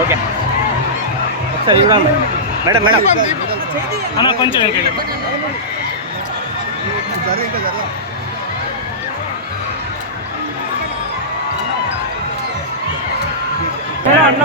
Okay ఒకసారి చూడండి madam madam అన్న కొంచెం అన్న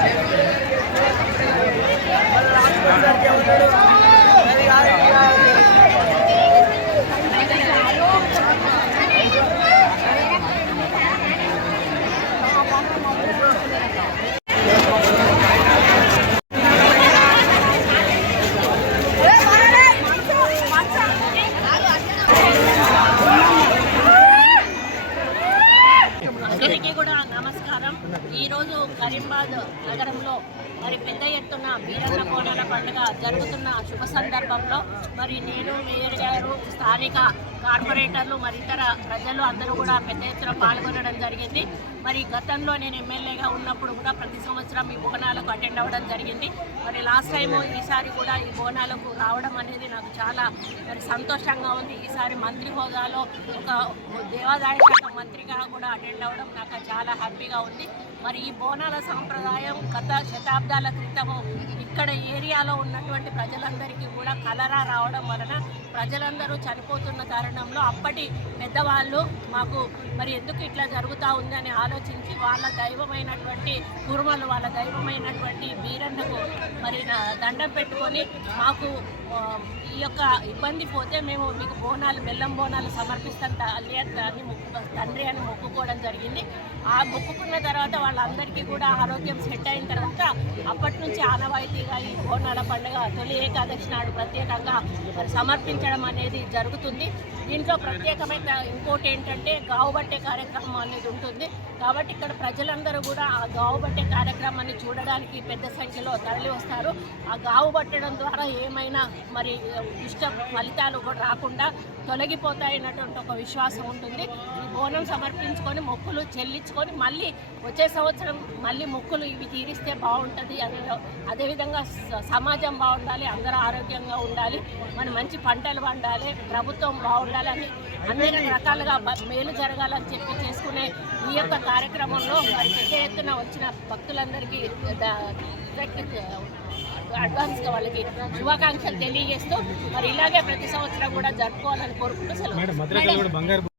కరీంబాద్ నగరంలో మరి పెద్ద ఎత్తున వీరన్న కోడల పండుగ జరుగుతున్న శుభ సందర్భంలో మరి నేను మేయర్ గారు స్థానిక కార్పొరేటర్లు మరి ఇతర ప్రజలు అందరూ కూడా పెద్ద ఎత్తున పాల్గొనడం జరిగింది. మరి గతంలో నేను ఎమ్మెల్యేగా ఉన్నప్పుడు కూడా ప్రతి సంవత్సరం ఈ బోనాలకు అటెండ్ అవ్వడం జరిగింది. మరి లాస్ట్ టైము ఈసారి కూడా ఈ బోనాలకు రావడం అనేది నాకు చాలా మరి సంతోషంగా ఉంది. ఈసారి మంత్రి హోదాలో ఒక దేవాదాయ శాఖ మంత్రిగా కూడా అటెండ్ అవ్వడం నాకు చాలా హ్యాపీగా ఉంది. మరి ఈ బోనాల సాంప్రదాయం గత శతాబ్దాల క్రితము ఇక్కడ ఏరియాలో ఉన్నటువంటి ప్రజలందరికీ కూడా కలరా రావడం వలన ప్రజలందరూ చనిపోతున్న కారణంలో అప్పటి పెద్దవాళ్ళు మాకు మరి ఎందుకు ఇట్లా జరుగుతూ ఉందని ఆలోచించి వాళ్ళ దైవమైనటువంటి కురుమలు వాళ్ళ దైవమైనటువంటి వీరన్నకు మరి నా దండం పెట్టుకొని మాకు ఈ యొక్క ఇబ్బంది పోతే మేము మీకు బోనాలు బెల్లం బోనాలు సమర్పిస్తాం తల్లి అని మొక్కు తండ్రి అని మొక్కుకోవడం జరిగింది. ఆ మొక్కుకున్న తర్వాత వాళ్ళందరికీ కూడా ఆరోగ్యం సెట్ అయిన తర్వాత అప్పటి నుంచి ఆనవాయితీగా ఈ బోనాల పండుగ తొలి ఏకాదశి నాడు ప్రత్యేకంగా మరి సమర్పించడం అనేది జరుగుతుంది. దీంట్లో ప్రత్యేకమైన ఇంకోటి ఏంటంటే గావుబట్టే కార్యక్రమం అనేది ఉంటుంది. కాబట్టి ఇక్కడ ప్రజలందరూ కూడా ఆ గావుబట్టే కార్యక్రమాన్ని చూడడానికి పెద్ద సంఖ్యలో తరలి వస్తారు ఆ గావు పట్టడం ద్వారా ఏమైనా మరి ఇష్ట ఫలితాలు కూడా రాకుండా తొలగిపోతాయన్నటువంటి ఒక విశ్వాసం ఉంటుంది. ఈ బోనం సమర్పించుకొని మొక్కులు చెల్లించుకొని మళ్ళీ వచ్చే సంవత్సరం మళ్ళీ మొక్కులు ఇవి తీరిస్తే బాగుంటుంది అని అదేవిధంగా స- సమాజం బాగుండాలి అందరూ ఆరోగ్యంగా ఉండాలి మన మంచి పంటలు పండాలి ప్రభుత్వం బాగుండాలని అని అన్ని రకాలుగా మేలు జరగాలని చెప్పి చేసుకునే ఈ యొక్క కార్యక్రమంలో మరి పెద్ద ఎత్తున వచ్చిన భక్తులందరికీ అడ్వాన్స్గా వాళ్ళకి శుభాకాంక్షలు తెలియజేస్తూ మరి ఇలాగే ప్రతి సంవత్సరం కూడా జరుపుకోవాలని కోరుకుంటూ సెలవు.